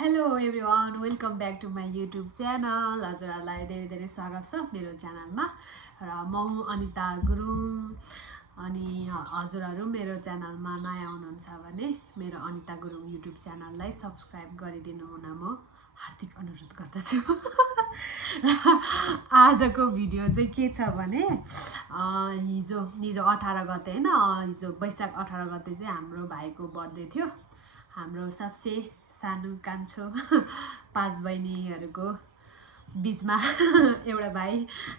Hello everyone, welcome back to my YouTube channel. हजुरहरुलाई धेरै स्वागत छ मेरो च्यानलमा र म अनिता गुरुङ। अनि हजुरहरु मेरो च्यानलमा नयाँ हुनुहुन्छ भने मेरो अनिता गुरुङ YouTube च्यानललाई सब्स्क्राइब गरिदिनु हुन म हार्दिक अनुरोध गर्दछु। आजको भिडियो चाहिँ के छ भने हिजो 18 गते हैन, हिजो वैशाख 18 गते चाहिँ हाम्रो भाइको बर्थडे थियो। हाम्रो सबसे सानो कान्छो 5 बहिनीहरुको बीचमा एउटा भाइ,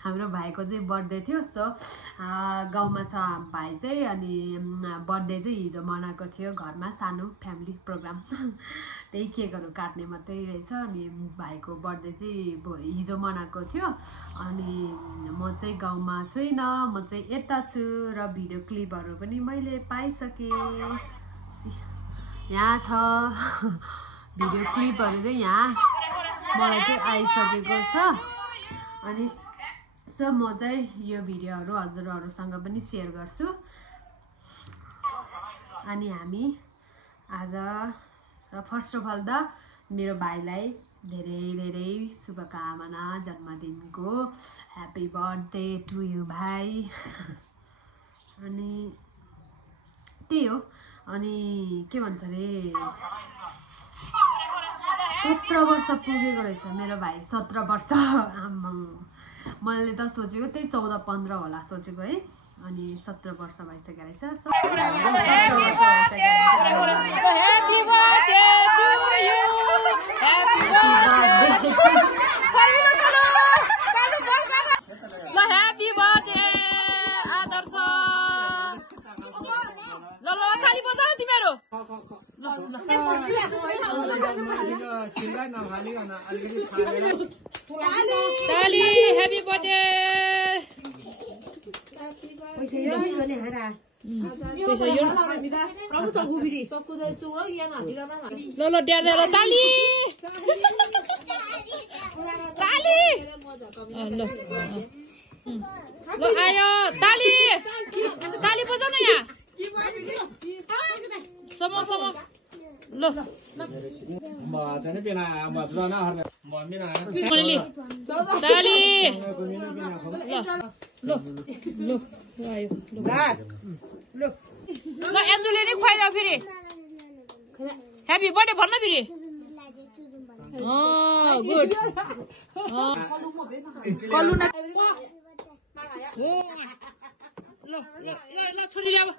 हाम्रो भाइको चाहिँ बर्थडे थियो। सो गाउँमा छ भाइ चाहिँ, अनि बर्थडे चाहिँ हिजो मनाएको थियो घरमा, सानो फ्यामिली प्रोग्राम। त्यही केकहरु काट्ने मात्रै रहेछ। अनि भाइको बर्थडे चाहिँ हिजो मनाएको थियो। अनि म चाहिँ गाउँमा छुइनँ, म चाहिँ यता छु र भिडियो क्लिपहरु पनि मैले पाइसके। यहाँ छ भिडियो क्लिपहरु चाहिँ यहाँ मलाई चाहिँ आइसकेको छ। अनि सो म चाहिँ यो भिडियोहरु हजुरहरुसँग पनि शेयर गर्छु। अनि हामी आज फर्स्ट अफ अल त मेरो भाइलाई धेरै शुभकामना, जन्मदिनको ह्यापी बर्थडे टु यु भाइ। अनि त्यही हो। अनि के भन्छ रे, 17 वर्ष पुगेको रहेछ मेरो भाइ। 17 वर्ष। मैले त सोचेको त्यही 14-15 होला सोचेको है। अनि 17 वर्ष भइसक्यो रहेछ। ताली हैप्पी बर्थडे। ल ड्याडा र ताली ताली ल आयो ताली ताली बजाउ न यहाँ सम ल ल एन्जुले नि खुवाइदेऊ फेरि। ह्याप्पी बर्थडे भन्न फेरि। गुड। ल छोरी अब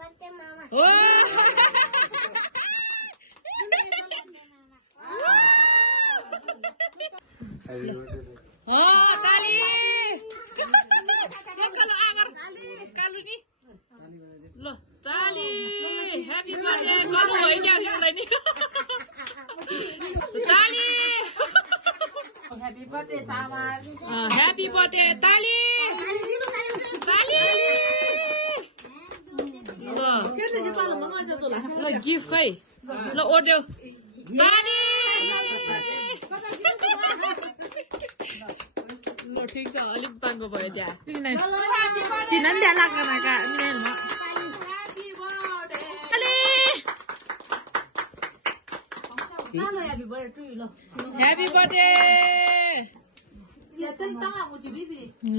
ताली कालु नि ल ताली ह्याप्पी बर्थडे गर्नु भयो क्या तिमीलाई नि ताली ह्याप्पी बर्थडे चामल ह्याप्पी बर्थडे ताली ताली ल गिफ्ट खै ल ओड्यौ ताली ल ठिक छ अलिक पाङ्गो भयो त्यहाँ ह्याप्पी बर्थडे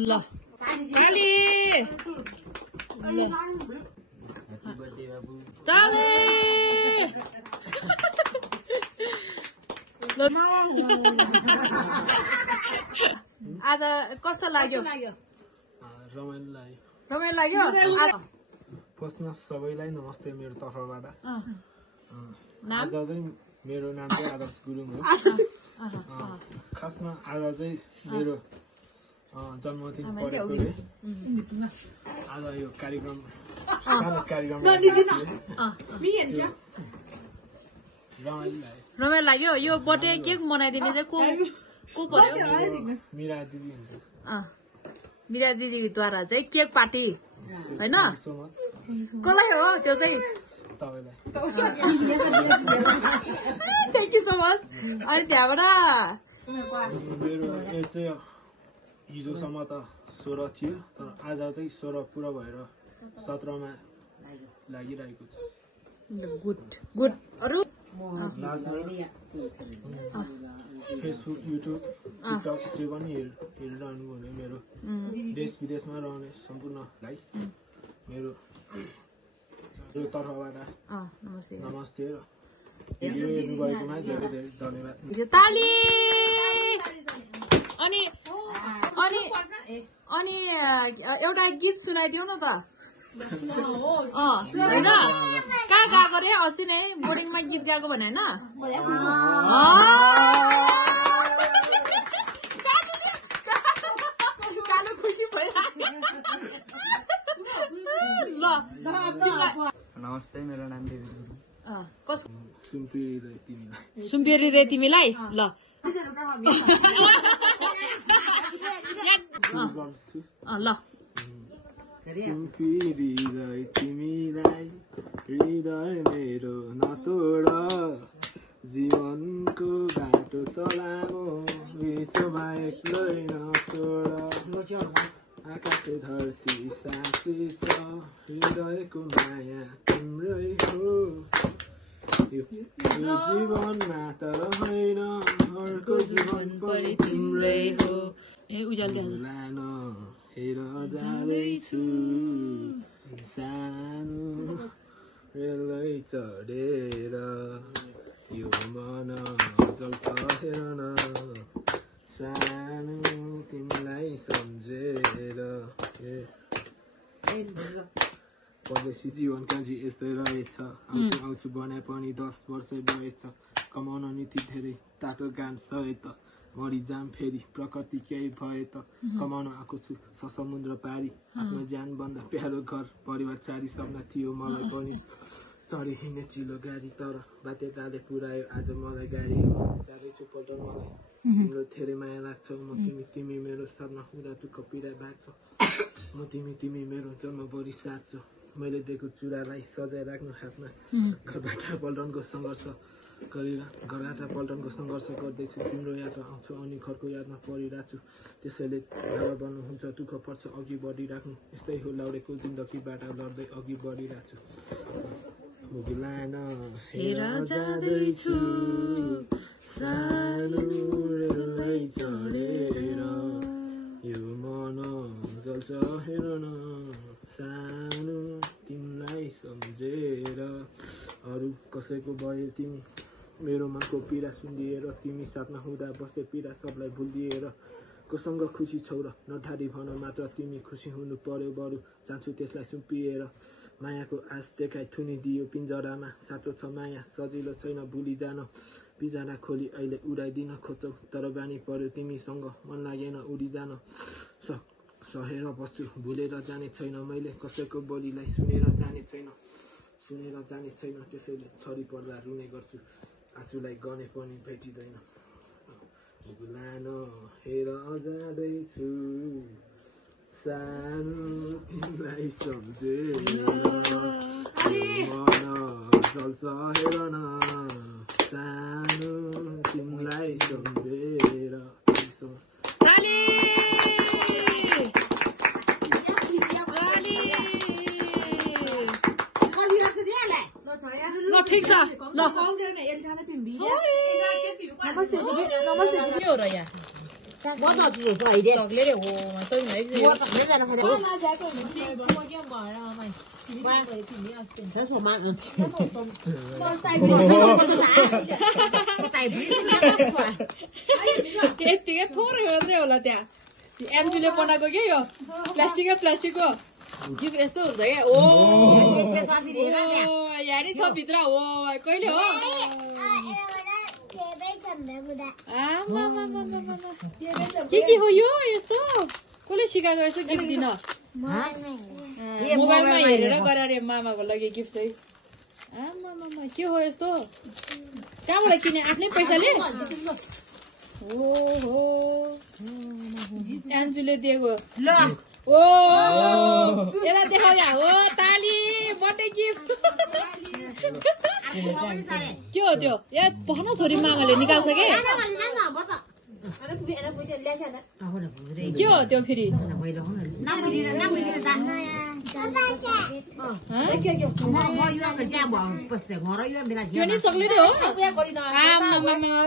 ल ताली ताली आज कस्तो लाग्यो? रमाइलो लाग्यो। फर्स्टमा सबैलाई नमस्ते मेरो तर्फबाट। आज चाहिँ मेरो नाम चाहिँ आदर्श गुरुङ हो। खासमा आज चाहिँ मेरो जन्मदिन परेकोले आज यो कार्यक्रम रमाइलो लाग्यो। यो बर्थडे केक मनाइदिने चाहिँ को पर्यो? मिरा दिदीद्वारा चाहिँ केक पार्टी हैन? कसलाई हो त्यो चाहिँ? Thank you so much. अनि त्यहाँबाट मेरो एज चाहिँ हिजोसम्म त 16 थियो, तर आज चाहिँ 16 पुरा भएर 17 मा लागिरहेको छ। Good good. अरु फेसबुक युट्युब टिकटक जे पनि हेरिरहनु भने मेरो देश विदेशमा रहने सम्पूर्णलाई मेरो तर्फबाट नमस्ते र भिडियो हेर्नुभएकोमा धेरै धेरै धन्यवाद। ताली अनि अनि अनि एउटा गीत सुनाइदिउ न त होइन कहाँ गएको रे अस्ति नै बोर्डिङमा गीत गाएको भने होइन कालो खुसी भइरहेको ल नमस्ते मेरो नाम देवी गुरुङ कसको सुम्पिएर सुम्पिएर तिमीलाई ल ल सुम्पिँदै तिमीलाई हृदय मेरो नतोड जीवनको बाटो चलामो बिचमा एक्लै नछोड आकाश धरती साँच्चै छ हृदयको माया तिम्रै हो यो जीवनमा तर होइन अर्को जीवन पनि तिम्रै हो ए उज्याल लान हेर जाँदैछु सानो रेलगाडी चढेर यो मन जल्छ हेर न सानो तिमीलाई सम्झेर परदेशी जीवन कान्छी यस्तै रहेछ आउँछु आउँछु भने पनि 10 वर्ष भएछ कमाउन नीति धेरै तातो गान सहे त मरि जाम फेरि प्रकृति केही भए त कमाउन आएको छु समुद्र पारी आफ्नो ज्यान भन्दा प्यारो घर परिवार चारी सपना थियो मलाई पनि चढी हिँड्ने चिलो गाडी तर बाध्यताले पुऱ्यायो आज मलाई गाडी जाँदैछु पल्टन मलाई तिम्रो धेरै माया लाग्छ म तिमी मेरो साथमा हुँदा दुःख पीडा बाँच्छ म तिमी मेरो जन्मभरि साथ छ मैले दिएको चुरालाई सजाय राख्नु हातमा घरबाट पल्टनको सङ्घर्ष गर्दैछु तिम्रो याद आउँछ अनि घरको यादमा परिरहेको छु त्यसैले हावा बन्नुहुन्छ दुःख पर्छ अघि बढिराख्नु यस्तै हो लाउडेको जिन्दगीबाट लड्दै अघि बढिरहेको छु मुगुलान हेर जाँदैछु सानो रेलगाडी चढेर यो मन जल्छ हेर न सानो तिमीलाई सम्झेर अरू कसैको भयो तिमी मेरो मनको पीडा सुनिदिएर तिमी साथमा हुँदा बस्दै पीडा सबलाई भुलिदिएर कोसँग खुसी छौ र नठाडी भन मात्र तिमी खुसी हुनु पर्यो बरु चाहन्छु त्यसलाई सुम्पिएर मायाको आश देखाइ थुनिदियो पिन्जरामा साँचो छ माया सजिलो छैन भुलि जान पिजरा खोली अहिले उडाइदिन खोज्छौ तर बानी पर्यो तिमीसँग मन लागेन उडी जान सहेर बस्छु भुलेर जाने छैन मैले कसैको बोलीलाई सुनेर जाने छैन त्यसैले छरी पर्दा रुने गर्छु आँसुलाई गने पनि भेटिँदैन गुलान हेर जाँदैछु सानो तिमीलाई सम्झेर मन जल्छ हेर न सानो तिमीलाई सम्झेर ल ठिक छ ल के हो र यहाँ यतिकै थोरै मात्रै होला त्यहाँ एमजीले बनाएको के यो प्लास्टिकको गिफ्ट यस्तो हुन्छ क्या ओ यहाँ छ भित्र हो कहिले हो के हो यो यस्तो कसले सिकाएको यसो गिफ्ट दिन मोबाइलमा हेरेर गरे मामाको लागि गिफ्ट चाहिँ आमा के हो यस्तो कहाँबाट किने आफ्नै पैसाले ओहो एन्जुले दिएको ओ यसलाई देखाउ यहाँ हो ताली बर्थडे गिफ्ट के हो त्यो ए भन छोरी मामाले निकाल्छ के के हो त्यो फेरि त्यो नि चक्लेट हो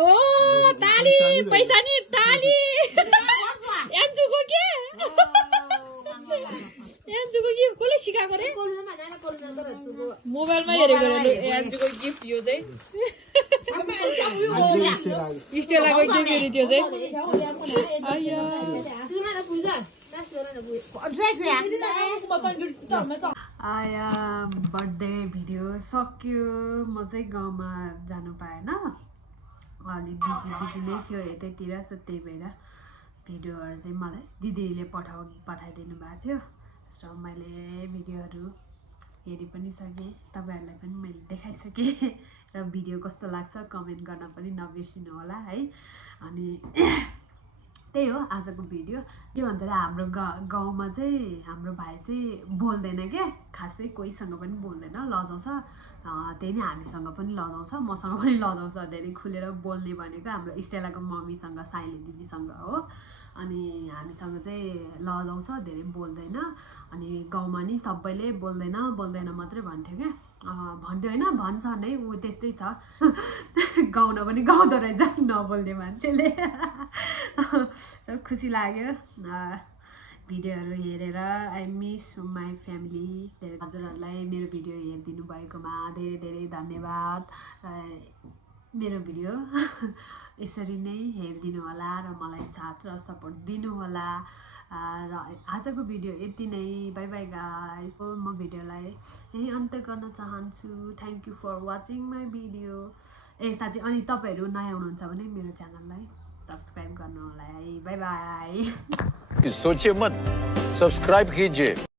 ओ ताली पैसा नि ताली एन्जुको के एन्जुको गिफ्ट कसले सिकाएको रे मोबाइलमा हेरेको रे एन्जुको गिफ्ट यो चाहिँ स्टेलाको गिफ्ट हेरि त्यो चाहिँ आया बर्थडे भिडियो सक्यो म चाहिँ गाउँमा जानु पाएन अलिक बिजी नै थियो यतैतिर त्यही भएर भिडियोहरू चाहिँ मलाई दिदीले पठाइदिनु भएको थियो र मैले भिडियोहरू हेरि पनि सकेँ तपाईँहरूलाई पनि मैले देखाइसकेँ र भिडियो कस्तो लाग्छ कमेन्ट गर्न पनि नबिर्सिनु होला है अनि त्यही हो आजको भिडियो के भन्छ अरे हाम्रो गाउँमा चाहिँ हाम्रो भाइ चाहिँ बोल्दैन क्या खासै कोहीसँग पनि बोल्दैन लजाउँछ त्यही नै हामीसँग पनि लजाउँछ मसँग पनि लजाउँछ धेरै खुलेर बोल्ने भनेको हाम्रो स्टेलाको मम्मीसँग साइले दिदीसँग हो अनि हामीसँग चाहिँ लजाउँछ धेरै बोल्दैन अनि गाउँमा नि सबैले बोल्दैन मात्रै भन्थ्यो क्या भन्थ्यो होइन भन्छ नै ऊ त्यस्तै छ गाउन पनि गाउँदो रहेछ नबोल्ने मान्छेले खुसी लाग्यो भिडियोहरू हेरेर आई मिस माई फ्यामिली धेरै हजुरहरूलाई मेरो भिडियो हेरिदिनु भएकोमा धेरै धेरै धन्यवाद मेरो भिडियो यसरी नै हेरिदिनु होला र मलाई साथ र सपोर्ट दिनु होला र आजको भिडियो यति नै बाई बाई गाइस म भिडियोलाई यही अन्त गर्न चाहन्छु thank you for watching my video साँच्चै अनि तपाईँहरू नयाँ हुनुहुन्छ भने मेरो च्यानललाई सब्सक्राइब गर्नु होला है बाई बाई सोचिए मत सब्सक्राइब कीजिए